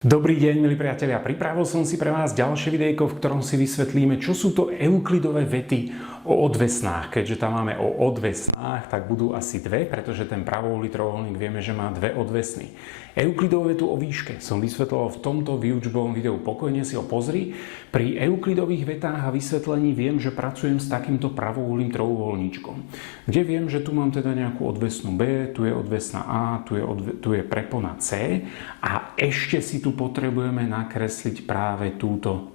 Dobrý deň, milí priatelia. Pripravil som si pre vás ďalšie videjko, v ktorom si vysvetlíme, čo sú to euklidové vety o odvesnách. Keďže tam máme o odvesnách, tak budú asi dve, pretože ten pravouhlý trojuholník vieme, že má dve odvesny. Euklidové vetu o výške som vysvetloval v tomto výučbovom videu. Pokojne si ho pozri. Pri euklidových vetách a vysvetlení viem, že pracujem s takýmto pravouhlým trojuholníčkom, kde viem, že tu mám teda nejakú odvesnú B, tu je odvesná A, tu je prepona C a ešte si tu potrebujeme nakresliť práve túto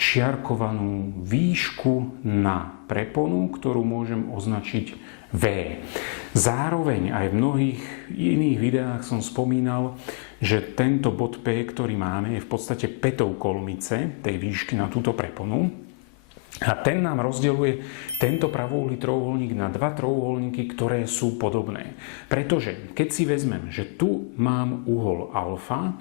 čiarkovanú výšku na preponu, ktorú môžem označiť V. Zároveň aj v mnohých iných videách som spomínal, že tento bod P, ktorý máme, je v podstate pätou kolmice tej výšky na túto preponu. A ten nám rozdeľuje tento pravouhlý trojuholník na dva trojuholníky, ktoré sú podobné. Pretože keď si vezmem, že tu mám uhol alfa,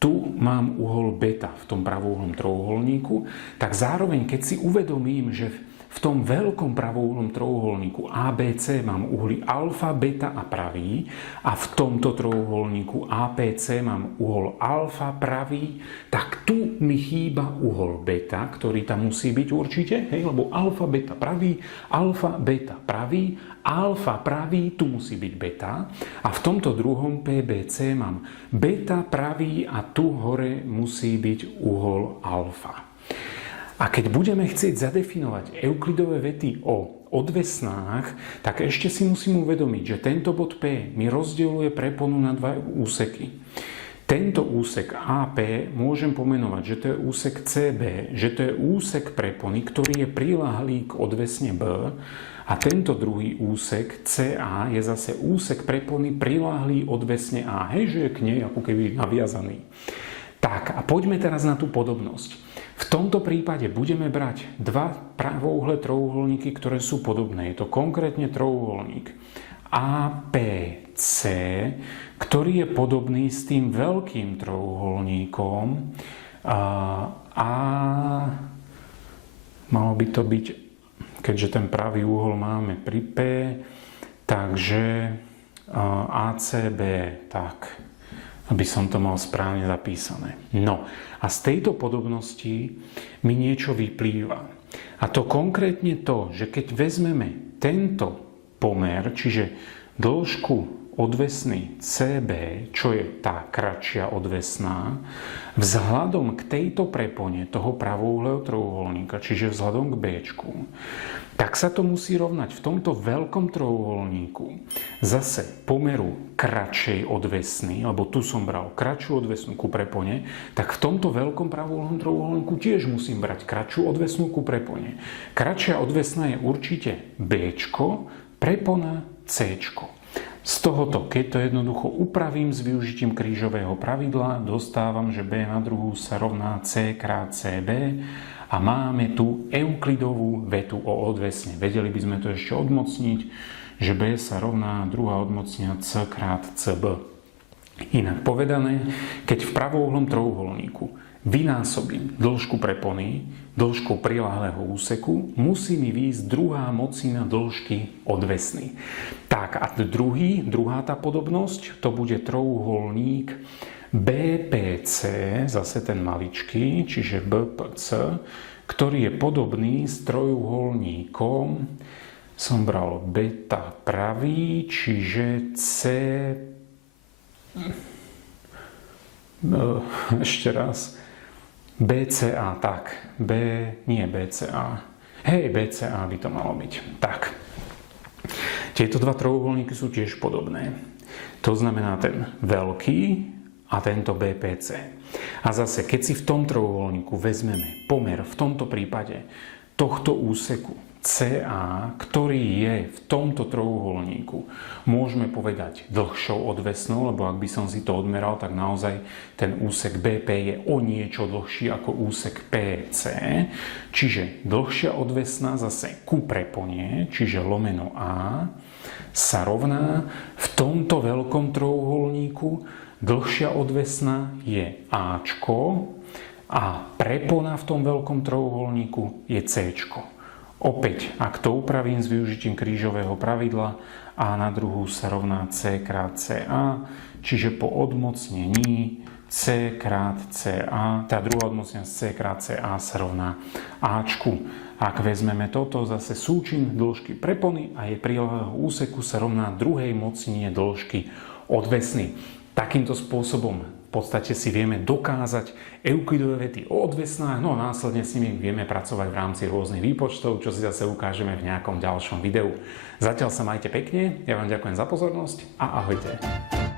tu mám uhol beta v tom pravouhlom trojuholníku, tak zároveň keď si uvedomím, že v tom veľkom pravouhlom trojuholníku ABC mám uhly alfa, beta a pravý a v tomto trojuholníku APC mám uhol alfa, pravý, tak tu mi chýba uhol beta, ktorý tam musí byť určite, lebo alfa, beta, pravý, alfa, pravý, tu musí byť beta a v tomto druhom PBC mám beta, pravý a tu hore musí byť uhol alfa. A keď budeme chcieť zadefinovať euklidové vety o odvesnách, tak ešte si musím uvedomiť, že tento bod P mi rozdeľuje preponu na dva úseky. Tento úsek AP môžem pomenovať, že to je úsek CB, že to je úsek prepony, ktorý je priľahlý k odvesne B a tento druhý úsek CA je zase úsek prepony priľahlý odvesne A, že je k nej ako keby naviazaný. Tak a poďme teraz na tú podobnosť. V tomto prípade budeme brať dva pravouhlé trojuholníky, ktoré sú podobné. Je to konkrétne trojuholník APC, ktorý je podobný s tým veľkým trojuholníkom a malo by to byť, keďže ten pravý úhol máme pri P, takže ACB, tak aby som to mal správne zapísané. No a z tejto podobnosti mi niečo vyplýva. A to konkrétne to, že keď vezmeme tento pomer, čiže dĺžku odvesny CB, čo je tá kratšia odvesná, vzhľadom k tejto prepone toho pravouhlého trojuholníka, čiže vzhľadom k Bčku, tak sa to musí rovnať v tomto veľkom trojuholníku zase pomeru kratšej odvesny, lebo tu som bral kratšiu odvesnú ku prepone, tak v tomto veľkom pravouhlom trojuholníku tiež musím brať kratšiu odvesnú ku prepone. Kratšia odvesná je určite Bčko, prepona Cčko. Z tohoto, keď to jednoducho upravím s využitím krížového pravidla, dostávam, že B na druhú sa rovná C krát CB a máme tu euklidovú vetu o odvesne. Vedeli by sme to ešte odmocniť, že B sa rovná druhá odmocnia C krát CB. Inak povedané, keď v pravouhlom trojuholníku vynásobím dĺžku prepony dĺžkou priľahlého úseku, musí mi výjsť druhá mocnina dĺžky odvesny. Tak a druhá tá podobnosť, to bude trojuholník BPC, zase ten maličký, čiže BPC, ktorý je podobný s trojuholníkom, som bral beta pravý, čiže C... Ešte raz... BCA, tak. Nie BCA. BCA by to malo byť. Tak. Tieto dva trojuholníky sú tiež podobné. To znamená ten veľký a tento BPC. A zase, keď si v tom trojuholníku vezmeme pomer v tomto prípade tohto úseku CA, ktorý je v tomto trojuholníku, môžeme povedať dlhšou odvesnou, lebo ak by som si to odmeral, tak naozaj ten úsek BP je o niečo dlhší ako úsek PC. Čiže dlhšia odvesná zase ku prepone, čiže lomeno A, sa rovná v tomto veľkom trojuholníku dlhšia odvesná je Ačko a prepona v tom veľkom trojuholníku je Cčko. Opäť, ak to upravím s využitím krížového pravidla, A na druhú sa rovná C krát CA, čiže po odmocnení C krát CA, tá druhá odmocnenosť C krát CA sa rovná Ačku. Ak vezmeme toto, zase súčin dĺžky prepony a jej prílohého úseku sa rovná druhej mocnine dĺžky odvesny. Takýmto spôsobom v podstate si vieme dokázať Euklidové vety o odvesnách, no a následne s nimi vieme pracovať v rámci rôznych výpočtov, čo si zase ukážeme v nejakom ďalšom videu. Zatiaľ sa majte pekne, ja vám ďakujem za pozornosť a ahojte.